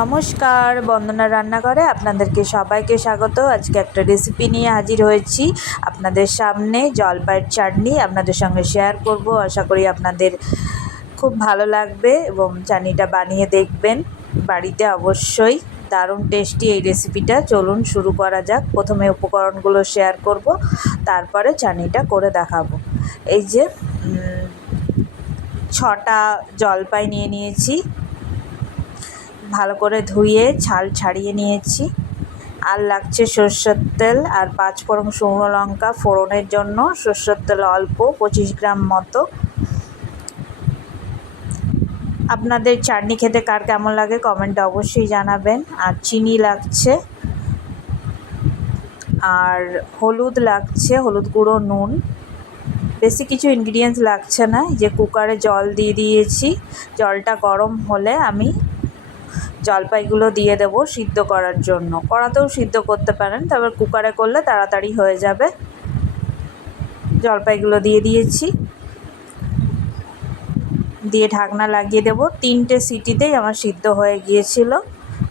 নমস্কার, বন্দনা রান্নাঘরে আপনাদেরকে সবাইকে স্বাগত। আজকে একটা রেসিপি নিয়ে হাজির হয়েছি আপনাদের সামনে, জলপাইয়ের চাটনি আপনাদের সঙ্গে শেয়ার করব। আশা করি আপনাদের খুব ভালো লাগবে এবং চাটনিটা বানিয়ে দেখবেন। বাড়িতে অবশ্যই দারুণ টেস্টি এই রেসিপিটা চলুন শুরু করা যাক। প্রথমে উপকরণগুলো শেয়ার করব, তারপরে চাটনিটা করে দেখাবো। এই যে ছটা জলপাই নিয়ে নিয়েছি। ভালো করে ধুয়ে ছাল ছাড়িয়ে নিয়েছি। আর লাগছে সর্ষের তেল আর পাঁচ ফোড়ন শুকনো লঙ্কা। ফোড়নের জন্য সর্ষের তেল অল্প, পঁচিশ গ্রাম মতো। আপনাদের চাটনি খেতে কার কেমন লাগে কমেন্টে অবশ্যই জানাবেন। আর চিনি লাগছে। আর হলুদ লাগছে, হলুদ গুঁড়ো, নুন। বেশি কিছু ইনগ্রিডিয়েন্টস লাগছে না। যে কুকারে জল দিয়ে দিয়েছি। জলটা গরম হলে আমি জলপাইগুলো দিয়ে দেবো সিদ্ধ করার জন্য। কড়াতেও সিদ্ধ করতে পারেন তবে কুকারে করলে তাড়াতাড়ি হয়ে যাবে। জলপাইগুলো দিয়ে দিয়েছি। দিয়ে ঢাকনা লাগিয়ে দেবো। তিনটে সিটিতেই আমার সিদ্ধ হয়ে গিয়েছিল।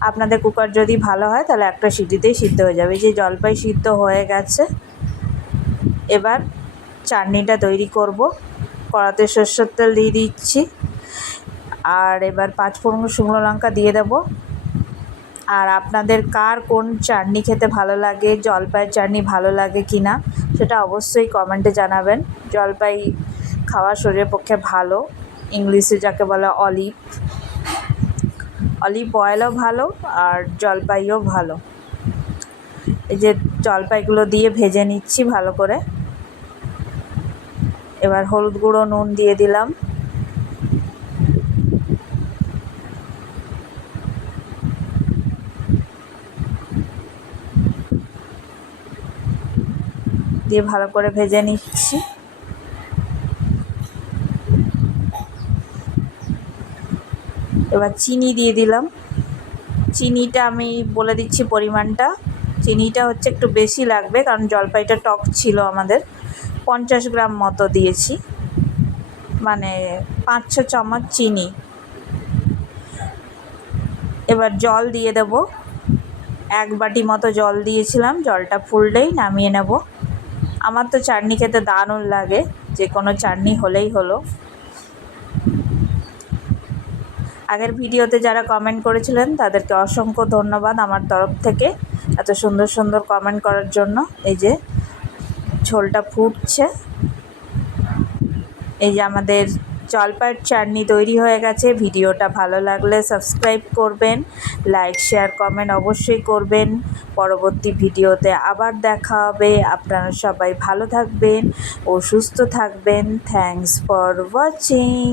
আপনাদের কুকার যদি ভালো হয়, তাহলে একটা সিটিতেই সিদ্ধ হয়ে যাবে। যে জলপাই সিদ্ধ হয়ে গেছে। এবার চাটনিটা তৈরি করব। কড়াতে সর্ষের তেল দিয়ে দিচ্ছি। আর এবার পাঁচ ফোড়ন শুকনো লঙ্কা দিয়ে দেবো। আর আপনাদের কার কোন চাটনি খেতে ভালো লাগে, জলপাইয়ের চাটনি ভালো লাগে কি না সেটা অবশ্যই কমেন্টে জানাবেন। জলপাই খাওয়া শরীরের পক্ষে ভালো, ইংলিশে যাকে বলে অলিভ। অলিভ অয়েলও ভালো আর জলপাইও ভালো। এই যে জলপাইগুলো দিয়ে ভেজে নিচ্ছি ভালো করে। এবার হলুদ গুঁড়ো, নুন দিয়ে দিলাম। দিয়ে ভালো করে ভেজে নিচ্ছি। এবার চিনি দিয়ে দিলাম। চিনিটা আমি বলে দিচ্ছি পরিমাণটা। চিনিটা হচ্ছে একটু বেশি লাগবে কারণ জলপাইটা টক ছিল আমাদের। পঞ্চাশ গ্রাম মতো দিয়েছি। মানে পাঁচ ছ চামচ চিনি। এবার জল দিয়ে দেব। এক বাটি মতো জল দিয়েছিলাম। জলটা ফুললেই নামিয়ে নেব। আমার তো চাটনি খেতে দারুণ লাগে, যে কোনো চাটনি হলেই হলো। আগের ভিডিওতে যারা কমেন্ট করেছিলেন, তাদেরকে অসংখ্য ধন্যবাদ আমার তরফ থেকে, এত সুন্দর সুন্দর কমেন্ট করার জন্য। এই যে ঝোলটা ফুটছে। এই যে আমাদের জলপাইয়ের চাটনি তৈরি হয়ে গেছে। ভিডিওটা ভালো লাগলে সাবস্ক্রাইব করবেন লাইক শেয়ার কমেন্ট অবশ্যই করবেন। পরবর্তী ভিডিওতে আবার দেখা হবে। আপনারা সবাই ভালো থাকবেন ও সুস্থ থাকবেন। Thanks for watching